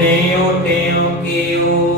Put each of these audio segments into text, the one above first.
đều đều kêu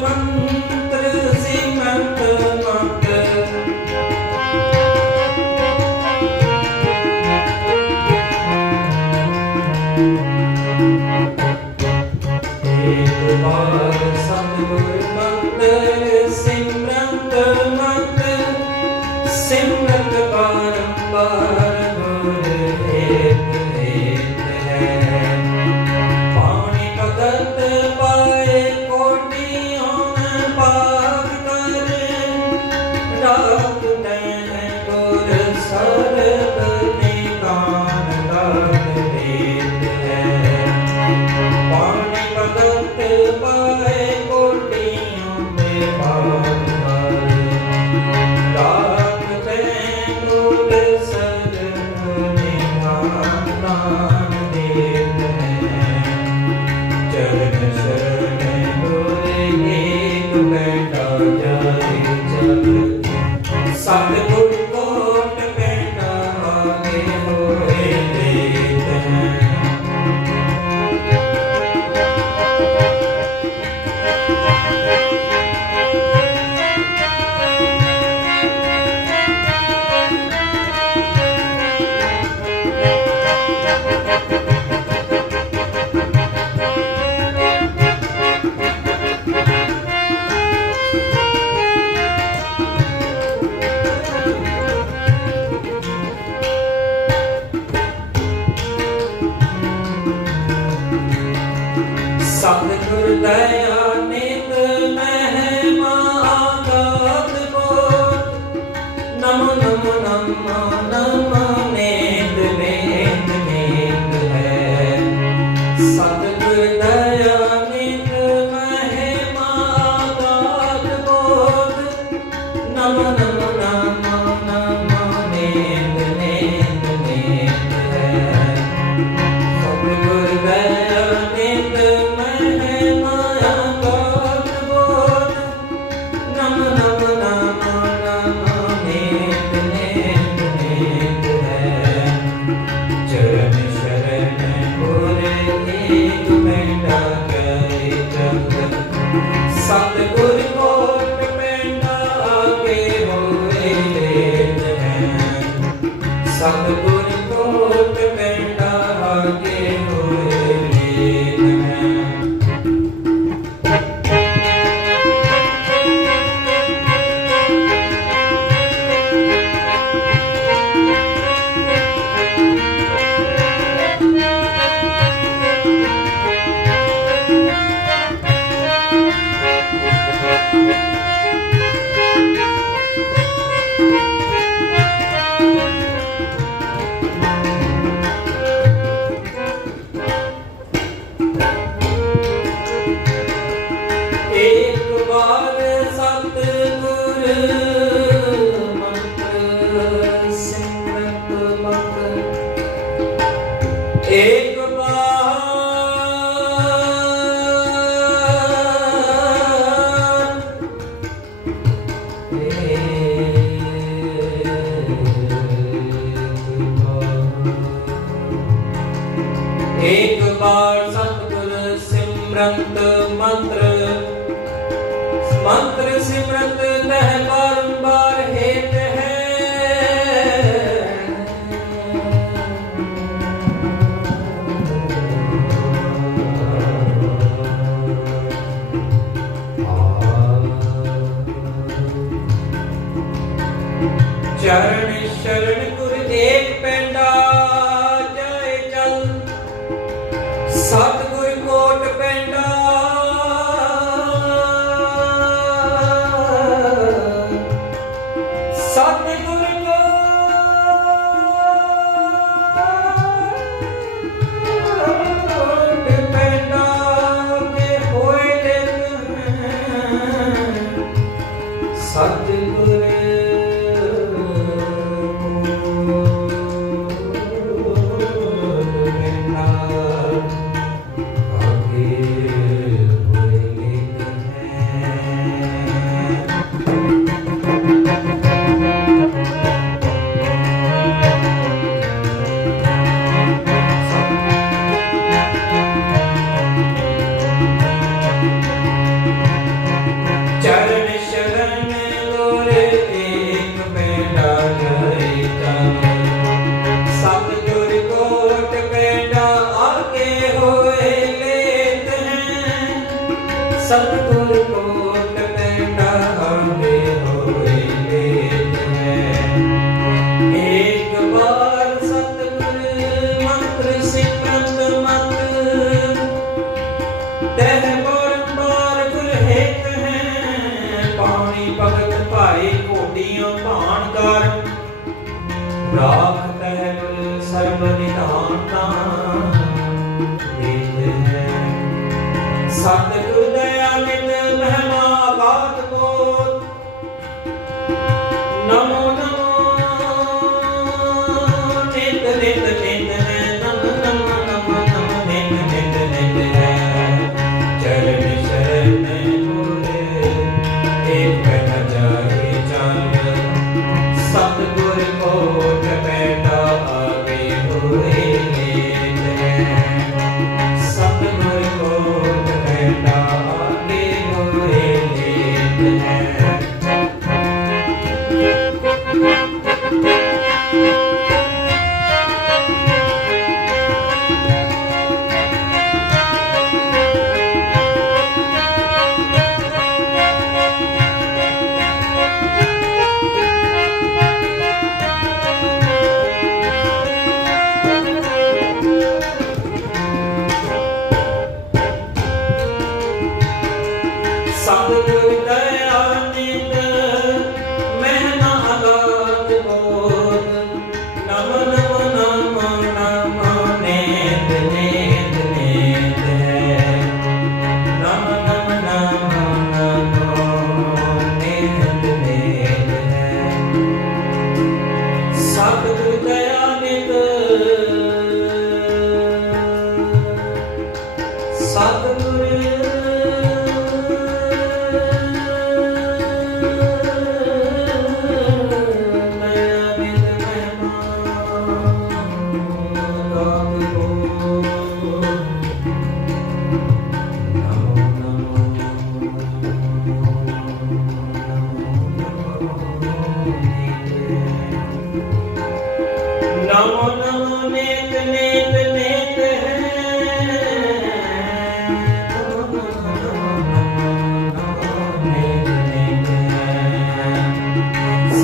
one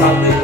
salvation.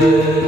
Yeah.